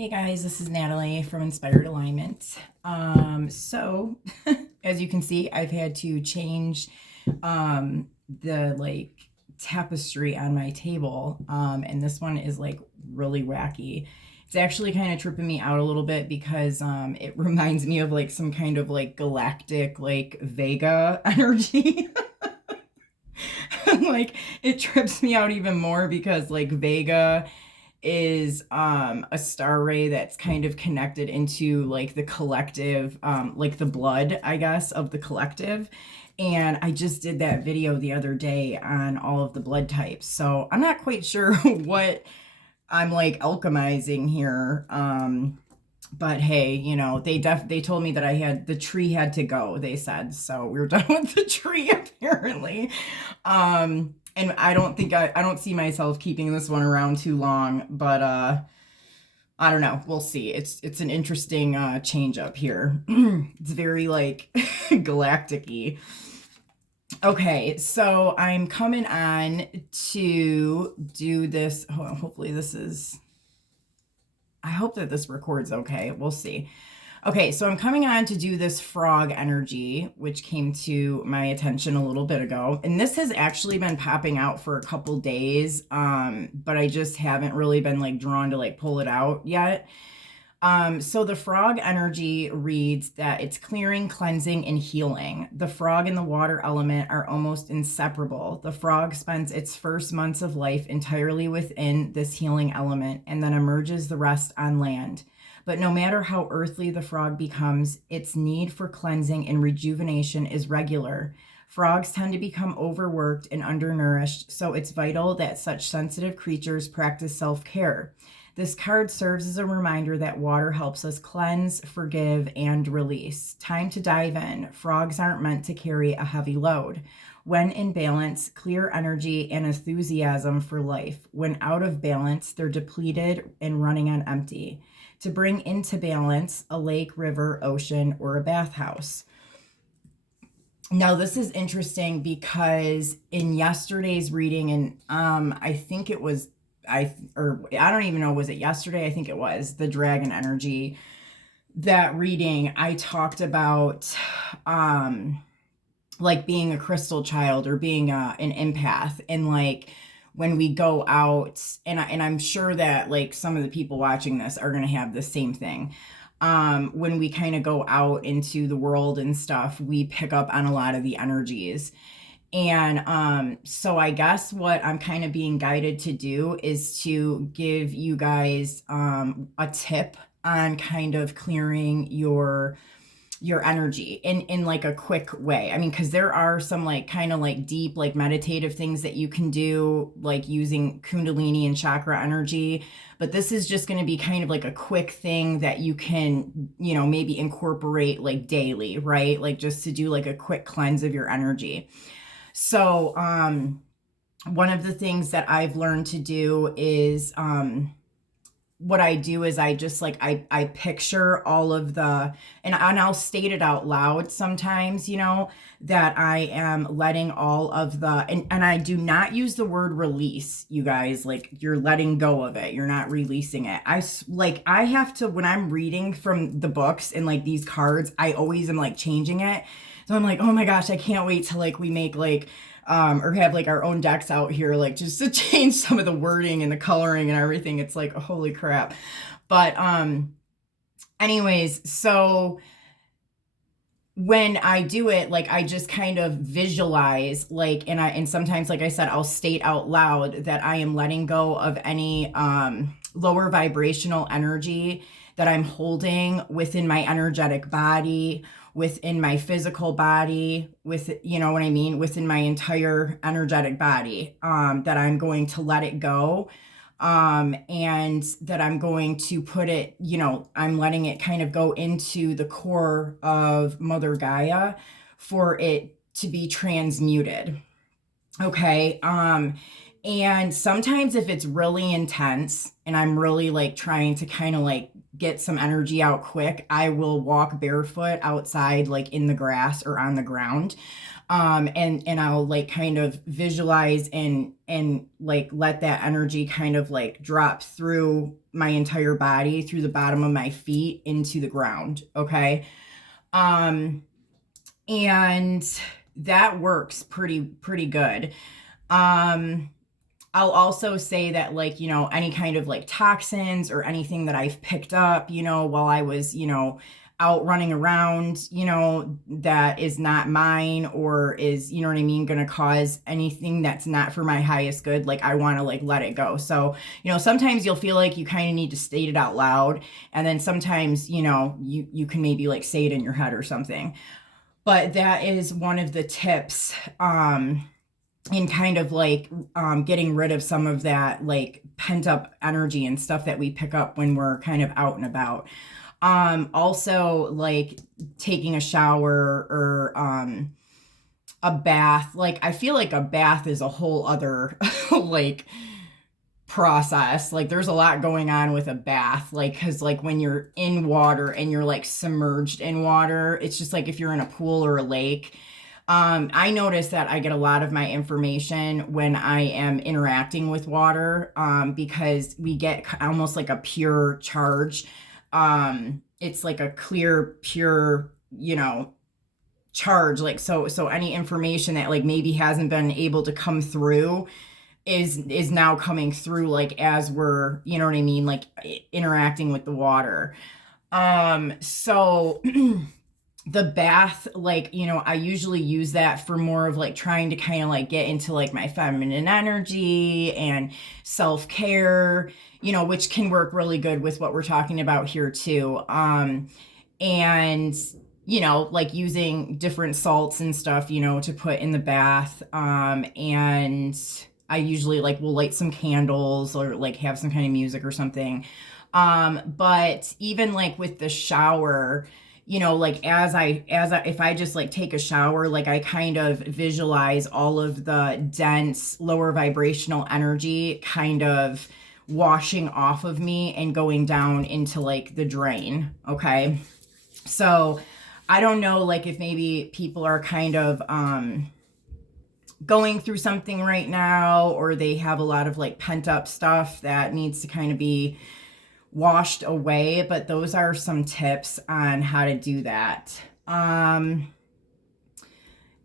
Hey guys, this is Natalie from Inspired Alignment. So as you can see, I've had to change the tapestry on my table. And this one is like really wacky. It's actually kind of tripping me out a little bit because it reminds me of like some kind of like galactic like Vega energy. Like it trips me out even more because like Vega is a star ray that's kind of connected into like the collective, like the blood, I guess, of the collective. And I just did that video the other day on all of the blood types. So I'm not quite sure what I'm like alchemizing here. But hey, you know, they told me that the tree had to go, they said. So we are done with the tree apparently. And I don't see myself keeping this one around too long, but I don't know. We'll see. It's an interesting change up here. It's very like galactic-y. Okay, so I'm coming on to do this. Hopefully this is, I hope that this records okay. We'll see. Okay, so I'm coming on to do this frog energy, which came to my attention a little bit ago. And this has actually been popping out for a couple days, but I just haven't really been like drawn to like pull it out yet. So the frog energy reads that it's clearing, cleansing, and healing. The frog and the water element are almost inseparable. The frog spends its first months of life entirely within this healing element and then emerges the rest on land. But no matter how earthly the frog becomes, its need for cleansing and rejuvenation is regular. Frogs tend to become overworked and undernourished, so it's vital that such sensitive creatures practice self-care. This card serves as a reminder that water helps us cleanse, forgive, and release. Time to dive in. Frogs aren't meant to carry a heavy load. When in balance, clear energy and enthusiasm for life. When out of balance, they're depleted and running on empty. To bring into balance a lake, river, ocean, or a bathhouse. Now, this is interesting because in yesterday's reading, and I think it was, I don't even know, was it yesterday? I think it was the dragon energy. That reading, I talked about like being a crystal child or being an empath, and like when we go out, and I'm sure that like some of the people watching this are going to have the same thing. When we kind of go out into the world and stuff, we pick up on a lot of the energies. And so I guess what I'm kind of being guided to do is to give you guys a tip on kind of clearing your energy in like a quick way. I mean, because there are some like kind of like deep like meditative things that you can do, like using kundalini and chakra energy, but this is just going to be kind of like a quick thing that you can, you know, maybe incorporate like daily, right? Like just to do like a quick cleanse of your energy. So one of the things that I've learned to do is what I do is I just like I picture all of the, and I'll state it out loud sometimes, you know, that I am letting all of the, and I do not use the word release, you guys. Like, you're letting go of it, you're not releasing it. I have to, when I'm reading from the books and like these cards, I always am like changing it. So I'm like, oh my gosh, I can't wait till like we make like or have like our own decks out here, like just to change some of the wording and the coloring and everything. It's like, holy crap. But anyways, so when I do it, like I just kind of visualize, like, and sometimes, like I said, I'll state out loud that I am letting go of any lower vibrational energy that I'm holding within my energetic body, within my physical body, with, you know what I mean, within my entire energetic body, that I'm going to let it go. And that I'm going to put it, you know, I'm letting it kind of go into the core of Mother Gaia for it to be transmuted. Okay. And sometimes if it's really intense and I'm really like trying to kind of like get some energy out quick, I will walk barefoot outside, like in the grass or on the ground. And I'll like kind of visualize and like let that energy kind of like drop through my entire body, through the bottom of my feet into the ground. Okay. Um, and that works pretty good. Um, I'll also say that, like, any kind of like toxins or anything that I've picked up, while I was, out running around, that is not mine, or is, you know what I mean, going to cause anything that's not for my highest good. Like, I want to like let it go. So, sometimes you'll feel like you kind of need to state it out loud. And then sometimes, you can maybe like say it in your head or something. But that is one of the tips, in kind of like getting rid of some of that like pent up energy and stuff that we pick up when we're kind of out and about. Also like taking a shower or a bath. Like, I feel like a bath is a whole other like process. Like, there's a lot going on with a bath, like, because like when you're in water and you're like submerged in water, it's just like if you're in a pool or a lake. I notice that I get a lot of my information when I am interacting with water, because we get almost like a pure charge. It's like a clear, pure, charge. Like, so any information that like maybe hasn't been able to come through is now coming through, like, as we're, you know what I mean, like interacting with the water. So the bath, like, I usually use that for more of like trying to kind of like get into like my feminine energy and self-care, which can work really good with what we're talking about here too. And like using different salts and stuff, to put in the bath. And I usually like will light some candles or like have some kind of music or something. But even like with the shower, like if I just like take a shower, like I kind of visualize all of the dense lower vibrational energy kind of washing off of me and going down into like the drain. Okay. So I don't know, like, if maybe people are kind of, going through something right now, or they have a lot of like pent up stuff that needs to kind of be washed away, but those are some tips on how to do that. Are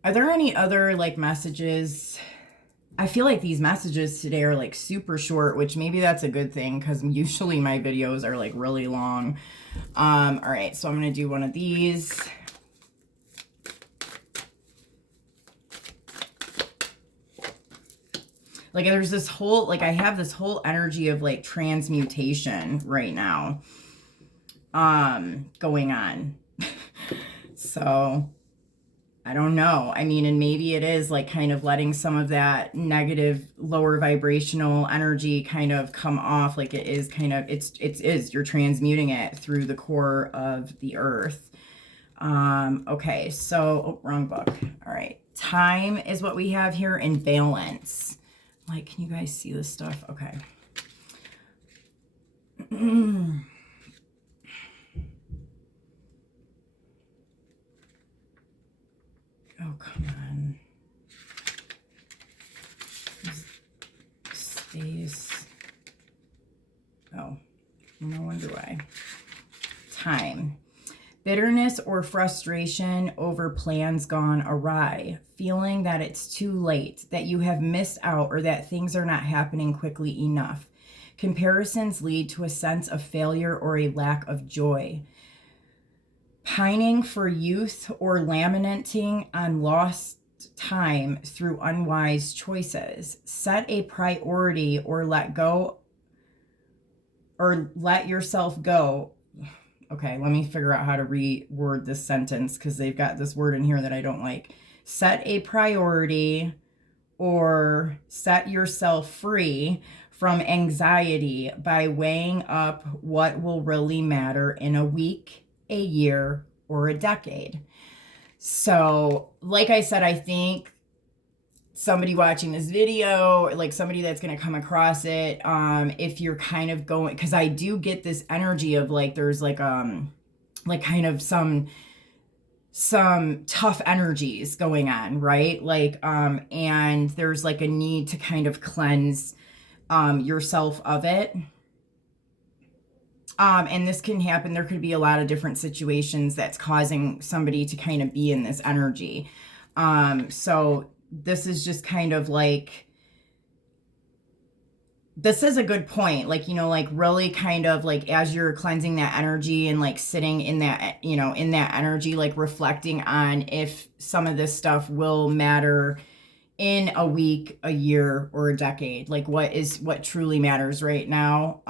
there any other like messages? I feel like these messages today are like super short, which maybe that's a good thing, because usually my videos are like really long. All right, so I'm gonna do one of these. Like, there's this whole, like, I have this whole energy of like transmutation right now, going on. So I don't know. I mean, and maybe it is like kind of letting some of that negative lower vibrational energy kind of come off. Like, it is kind of, you're transmuting it through the core of the earth. Okay, so, oh, wrong book. All right. Time is what we have here, in balance. Like, can you guys see this stuff? Okay. Oh, come on. Space. Oh, no wonder why. Time. Bitterness or frustration over plans gone awry. Feeling that it's too late, that you have missed out, or that things are not happening quickly enough. Comparisons lead to a sense of failure or a lack of joy. Pining for youth or lamenting on lost time through unwise choices. Set a priority or let go, or let yourself go. Okay, let me figure out how to reword this sentence, because they've got this word in here that I don't like. Set a priority or set yourself free from anxiety by weighing up what will really matter in a week, a year, or a decade. So, like I said, I think somebody watching this video, like somebody that's going to come across it, if you're kind of going, because I do get this energy of like there's like kind of some some tough energies going on, right? Like, and there's like a need to kind of cleanse yourself of it. And this can happen. There could be a lot of different situations that's causing somebody to kind of be in this energy. So this is just kind of like, this is a good point. Like, like really kind of like as you're cleansing that energy and like sitting in that, in that energy, like reflecting on if some of this stuff will matter in a week, a year, or a decade. Like what truly matters right now.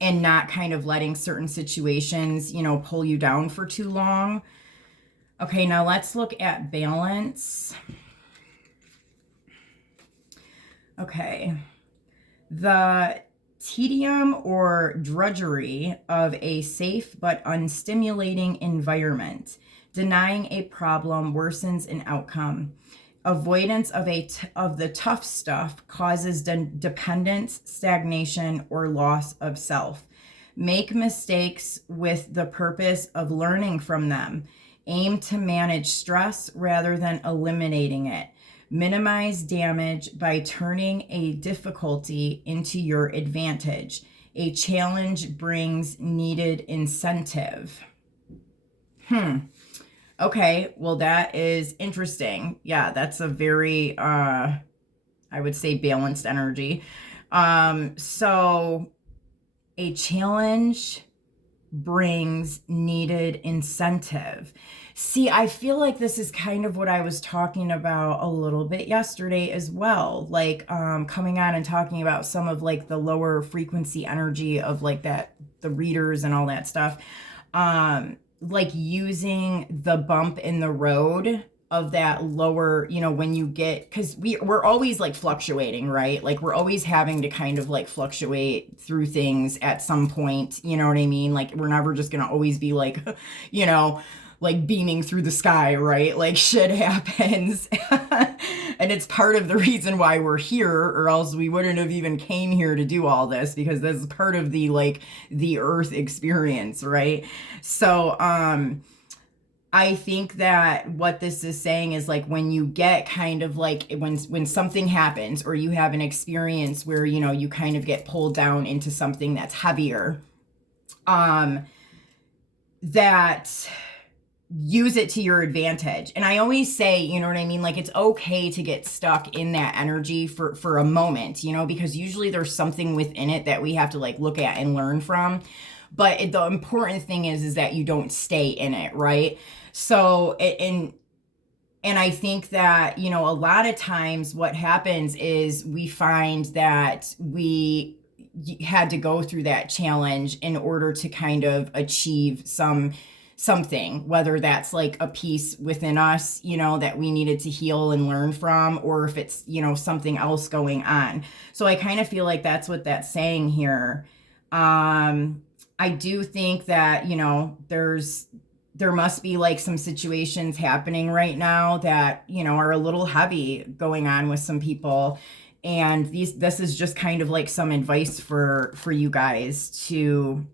And not kind of letting certain situations, pull you down for too long. Okay, now let's look at balance. Okay. The tedium or drudgery of a safe but unstimulating environment. Denying a problem worsens an outcome. Avoidance of the tough stuff causes dependence, stagnation, or loss of self. Make mistakes with the purpose of learning from them. Aim to manage stress rather than eliminating it. Minimize damage by turning a difficulty into your advantage. A challenge brings needed incentive. Okay, well, that is interesting. Yeah, that's a very, I would say, balanced energy. So a challenge brings needed incentive. See, I feel like this is kind of what I was talking about a little bit yesterday as well. Like, coming on and talking about some of like the lower frequency energy of like that, the readers and all that stuff. Like using the bump in the road of that lower, when you get, because we're always like fluctuating, right? Like we're always having to kind of like fluctuate through things at some point, you know what I mean? Like we're never just gonna always be like, like beaming through the sky, right? Like shit happens. And it's part of the reason why we're here, or else we wouldn't have even came here to do all this, because this is part of the like the earth experience, right? So I think that what this is saying is like when you get kind of like when something happens or you have an experience where you kind of get pulled down into something that's heavier, that use it to your advantage. And I always say, you know what I mean? Like it's okay to get stuck in that energy for a moment, because usually there's something within it that we have to like look at and learn from. But the important thing is that you don't stay in it, right? So, and I think that, a lot of times what happens is we find that we had to go through that challenge in order to kind of achieve something, whether that's like a piece within us, that we needed to heal and learn from, or if it's, something else going on. So I kind of feel like that's what that's saying here. I do think that, there must be like some situations happening right now that, are a little heavy going on with some people. And this is just kind of like some advice for you guys to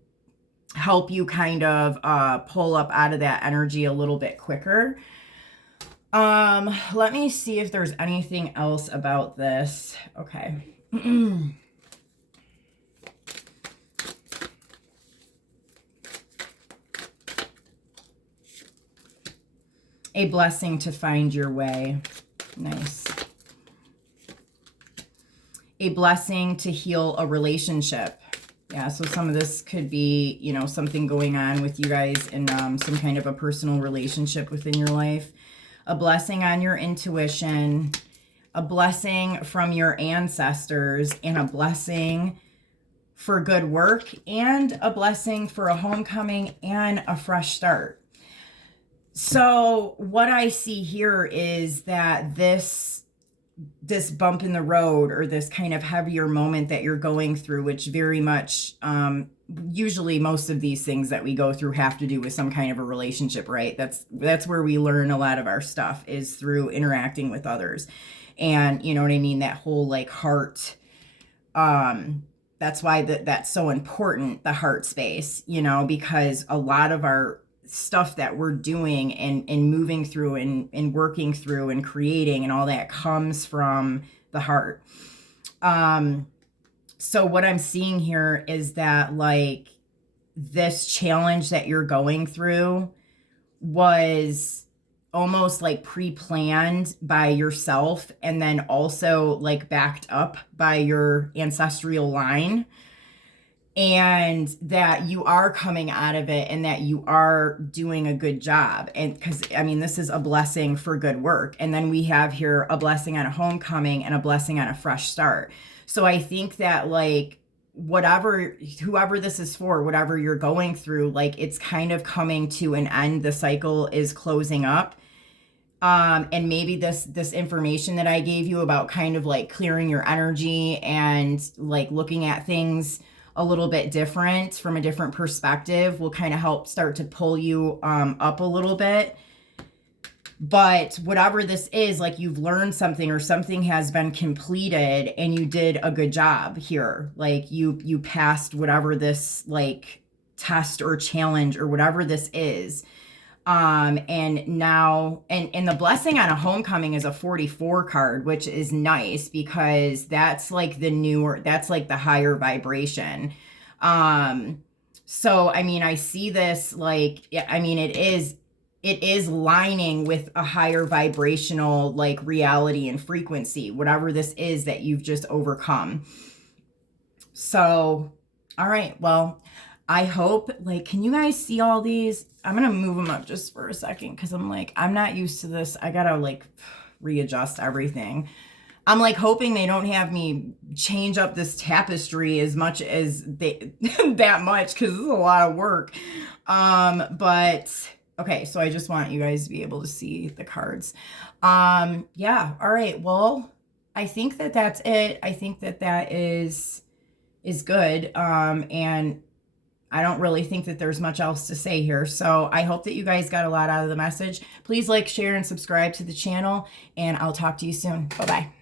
help you kind of pull up out of that energy a little bit quicker. Let me see if there's anything else about this. Okay. A blessing to find your way. Nice. A blessing to heal a relationship. Yeah, so some of this could be, something going on with you guys in some kind of a personal relationship within your life. A blessing on your intuition. A blessing from your ancestors. And a blessing for good work. And a blessing for a homecoming and a fresh start. So what I see here is that this bump in the road, or this kind of heavier moment that you're going through, which very much, usually most of these things that we go through have to do with some kind of a relationship, right? That's where we learn a lot of our stuff, is through interacting with others. And you know what I mean? That whole like heart, that's why that's so important, the heart space, because a lot of our stuff that we're doing and moving through and working through and creating and all that comes from the heart. So what I'm seeing here is that like this challenge that you're going through was almost like pre-planned by yourself, and then also like backed up by your ancestral line, and that you are coming out of it and that you are doing a good job. And because I mean, this is a blessing for good work, and then we have here a blessing on a homecoming and a blessing on a fresh start. So I think that like whoever this is for, whatever you're going through, like it's kind of coming to an end. The cycle is closing up. And maybe this information that I gave you about kind of like clearing your energy and like looking at things a little bit different from a different perspective will kind of help start to pull you up a little bit. But whatever this is, like you've learned something or something has been completed and you did a good job here. Like you passed whatever this like test or challenge or whatever this is. And now, and the blessing on a homecoming is a 44 card, which is nice because that's like the newer, that's like the higher vibration. So, I mean, I see this like, I mean, it is lining with a higher vibrational like reality and frequency, whatever this is that you've just overcome. So, all right, well, I hope, like, can you guys see all these? I'm going to move them up just for a second because I'm like, I'm not used to this. I got to like readjust everything. I'm like hoping they don't have me change up this tapestry as much as they, that much, because it's a lot of work. But okay, so I just want you guys to be able to see the cards. Yeah, all right, well, I think that that's it. I think that that is good. And I don't really think that there's much else to say here. So I hope that you guys got a lot out of the message. Please like, share, and subscribe to the channel, and I'll talk to you soon. Bye-bye.